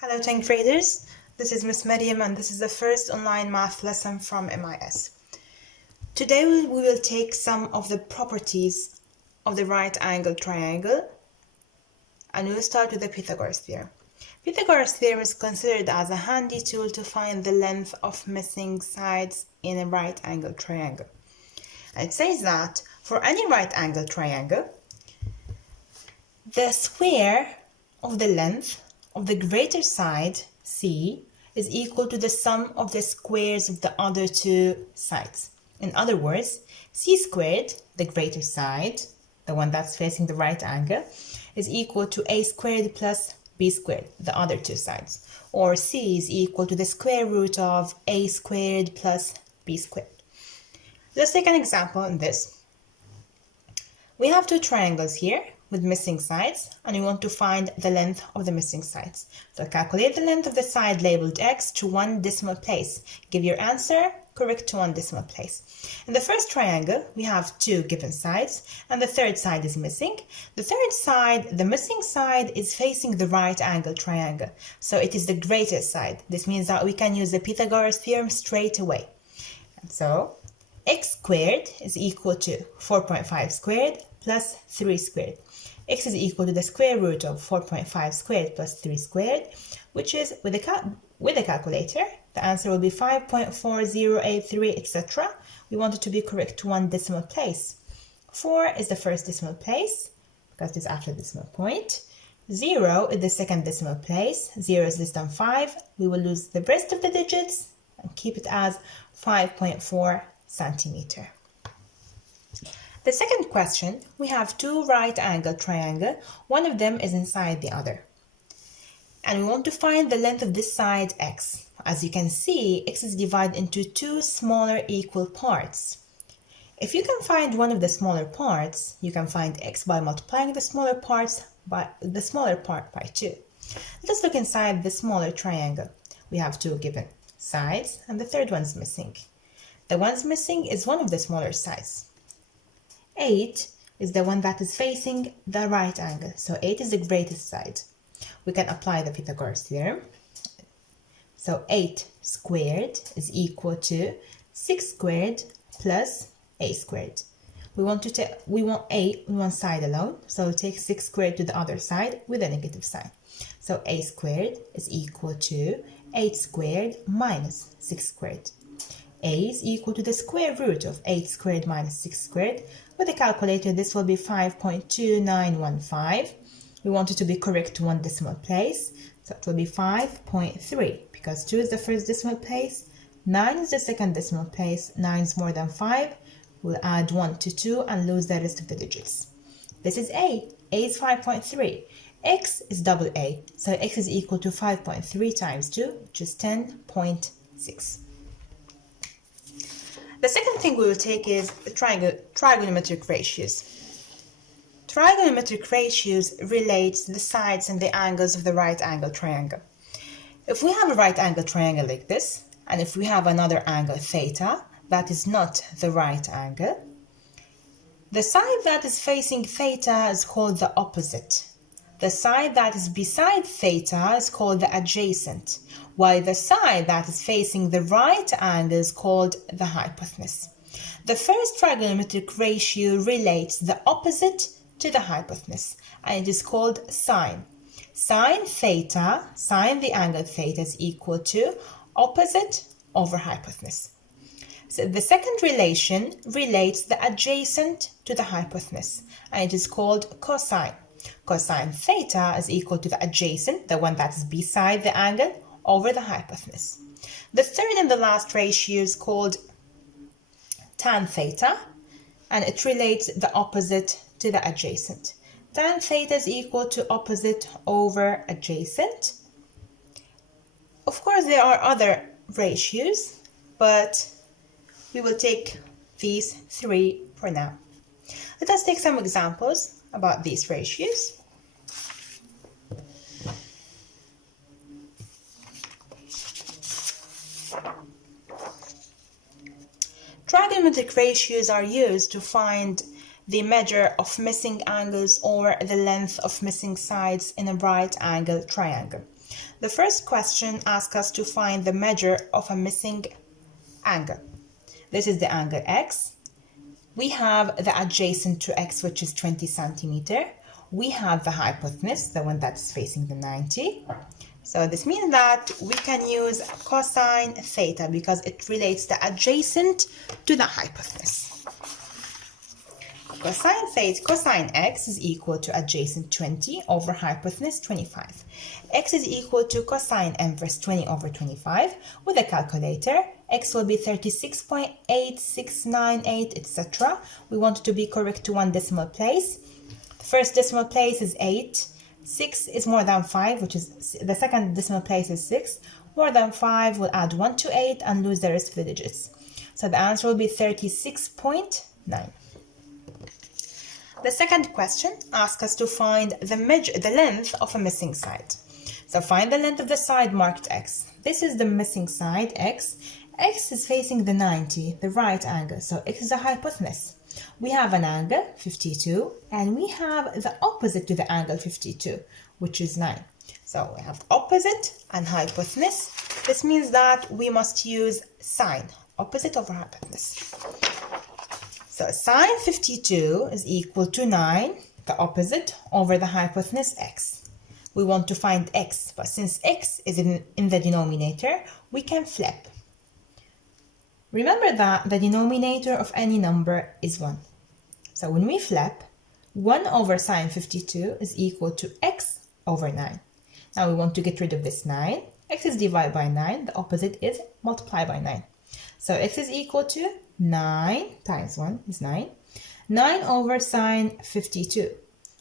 Hello Tank Traders, this is Miss Mariam and this is the first online math lesson from MIS. Today we will take some of the properties of the right angle triangle and we'll start with the Pythagoras theorem. Pythagoras theorem is considered as a handy tool to find the length of missing sides in a right angle triangle. And it says that for any right angle triangle, the square of the length of the greater side, C, is equal to the sum of the squares of the other two sides. In other words, C squared, the greater side, the one that's facing the right angle, is equal to A squared plus B squared, the other two sides. Or C is equal to the square root of A squared plus B squared. Let's take an example in this. We have two triangles here with missing sides, and we want to find the length of the missing sides. So calculate the length of the side labeled x to one decimal place. Give your answer correct to one decimal place. In the first triangle, we have two given sides, and the third side is missing. The third side, the missing side, is facing the right angle triangle. So it is the greater side. This means that we can use the Pythagoras theorem straight away. And so x squared is equal to 4.5 squared plus 3 squared. X is equal to the square root of 4.5 squared plus 3 squared, which is, with the calculator, the answer will be 5.4083, etc. We want it to be correct to one decimal place. 4 is the first decimal place, because it's after the decimal point. 0 is the second decimal place. 0 is less than 5. We will lose the rest of the digits and keep it as 5.4 centimeter. The second question, we have two right angle triangles. One of them is inside the other. And we want to find the length of this side x. As you can see, x is divided into two smaller equal parts. If you can find one of the smaller parts, you can find x by multiplying the smaller part by 2. Let us look inside the smaller triangle. We have two given sides, and the third one's missing. The one's missing is one of the smaller sides. 8 is the one that is facing the right angle, so 8 is the greatest side. We can apply the Pythagoras theorem. So 8 squared is equal to 6 squared plus A squared. We want A on one side alone, so we'll take 6 squared to the other side with a negative sign. So A squared is equal to 8 squared minus 6 squared. A is equal to the square root of 8 squared minus 6 squared. With the calculator, this will be 5.2915. We want it to be correct to one decimal place, so it will be 5.3, because 2 is the first decimal place, 9 is the second decimal place, 9 is more than 5. We'll add 1 to 2 and lose the rest of the digits. This is A. A is 5.3. X is double A, so X is equal to 5.3 times 2, which is 10.6. The second thing we will take is trigonometric ratios. Trigonometric ratios relate the sides and the angles of the right angle triangle. If we have a right angle triangle like this, and if we have another angle theta, that is not the right angle, the side that is facing theta is called the opposite. The side that is beside theta is called the adjacent, while the side that is facing the right angle is called the hypotenuse. The first trigonometric ratio relates the opposite to the hypotenuse, and it is called sine. Sine theta, sine the angle theta, is equal to opposite over hypotenuse. So the second relation relates the adjacent to the hypotenuse, and it is called cosine. Cosine theta is equal to the adjacent, the one that is beside the angle, over the hypotenuse. The third and the last ratio is called tan theta, and it relates the opposite to the adjacent. Tan theta is equal to opposite over adjacent. Of course, there are other ratios, but we will take these three for now. Let us take some examples about these ratios. Trigonometric ratios are used to find the measure of missing angles or the length of missing sides in a right angle triangle. The first question asks us to find the measure of a missing angle. This is the angle x. We have the adjacent to x, which is 20 centimeter. We have the hypotenuse, the one that's facing the 90. So this means that we can use cosine theta because it relates the adjacent to the hypotenuse. Cosine x is equal to adjacent 20 over hypotenuse 25. X is equal to cosine inverse 20 over 25. With a calculator, x will be 36.8698, etc. We want it to be correct to one decimal place. The first decimal place is 8. 6 is more than 5, which is the second decimal place is 6. More than 5 will add 1 to 8 and lose the rest of the digits. So the answer will be 36.9. The second question asks us to find the length of a missing side. So find the length of the side marked x. This is the missing side, x. X is facing the 90, the right angle, so x is the hypotenuse. We have an angle, 52, and we have the opposite to the angle 52, which is 9. So we have opposite and hypotenuse. This means that we must use sine, opposite over hypotenuse. So sine 52 is equal to 9, the opposite, over the hypotenuse x. We want to find x, but since x is in the denominator, we can flip. Remember that the denominator of any number is 1. So when we flip, 1 over sine 52 is equal to x over 9. Now we want to get rid of this 9. X is divided by 9, the opposite is multiply by 9. So x is equal to 9 times 1 is 9. 9 over sine 52.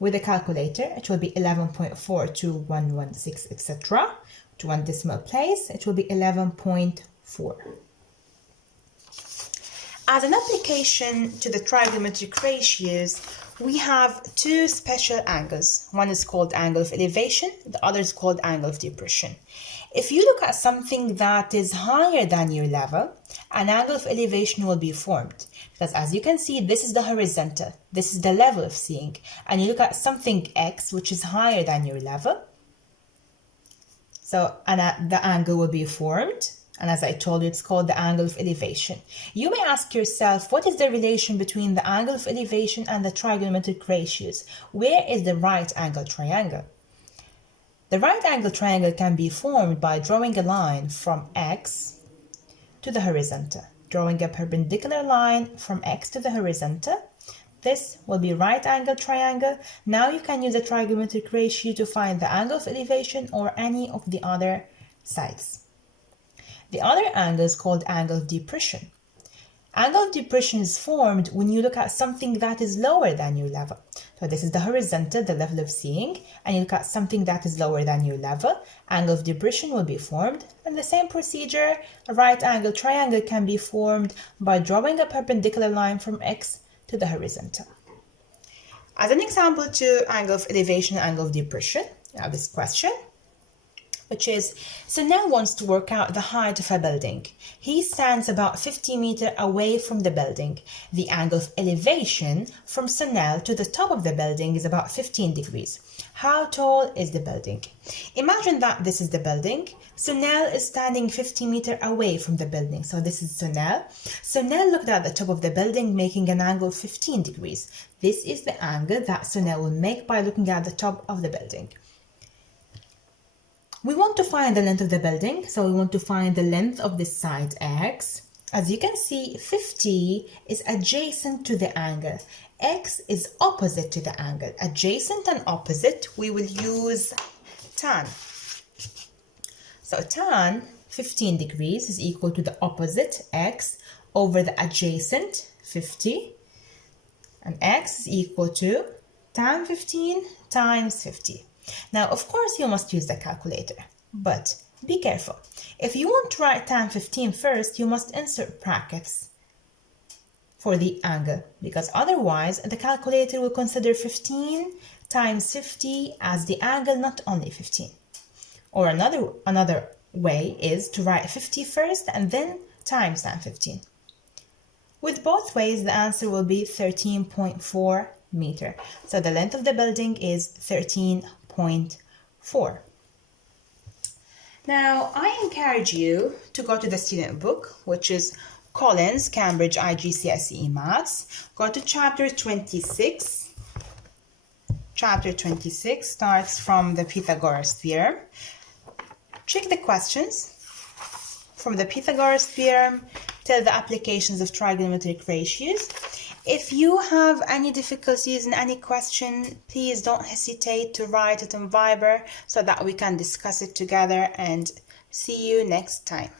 With a calculator, it will be 11.42116, etc. To one decimal place, it will be 11.4. As an application to the trigonometric ratios, we have two special angles. One is called angle of elevation, the other is called angle of depression. If you look at something that is higher than your level, an angle of elevation will be formed. Because as you can see, this is the horizontal, this is the level of seeing. And you look at something x, which is higher than your level. So the angle will be formed. And as I told you, it's called the angle of elevation. You may ask yourself, what is the relation between the angle of elevation and the trigonometric ratios? Where is the right angle triangle? The right angle triangle can be formed by drawing a line from x to the horizontal. Drawing a perpendicular line from x to the horizontal. This will be right angle triangle. Now you can use the trigonometric ratio to find the angle of elevation or any of the other sides. The other angle is called angle of depression. Angle of depression is formed when you look at something that is lower than your level. So this is the horizontal, the level of seeing, and you look at something that is lower than your level. Angle of depression will be formed, and the same procedure, a right angle triangle can be formed by drawing a perpendicular line from x to the horizontal. As an example to angle of elevation and angle of depression, you have this question, which is, Sunel wants to work out the height of a building. He stands about 50 meters away from the building. The angle of elevation from Sunel to the top of the building is about 15 degrees. How tall is the building? Imagine that this is the building. Sunel is standing 50 meters away from the building. So this is Sunel. Sunel looked at the top of the building, making an angle of 15 degrees. This is the angle that Sunel will make by looking at the top of the building. We want to find the length of the building, so we want to find the length of this side x. As you can see, 50 is adjacent to the angle. X is opposite to the angle. Adjacent and opposite, we will use tan. So tan 15 degrees is equal to the opposite x over the adjacent 50. And x is equal to tan 15 times 50. Now, of course, you must use the calculator, but be careful. If you want to write tan 15 first, you must insert brackets for the angle, because otherwise the calculator will consider 15 times 50 as the angle, not only 15. Or another way is to write 50 first and then times tan 15. With both ways, the answer will be 13.4 meter. So the length of the building is 13.4. Now, I encourage you to go to the student book, which is Collins, Cambridge IGCSE Maths. Go to chapter 26. Chapter 26 starts from the Pythagoras theorem. Check the questions from the Pythagoras theorem till the applications of trigonometric ratios. If you have any difficulties in any question, please don't hesitate to write it on Viber so that we can discuss it together, and see you next time.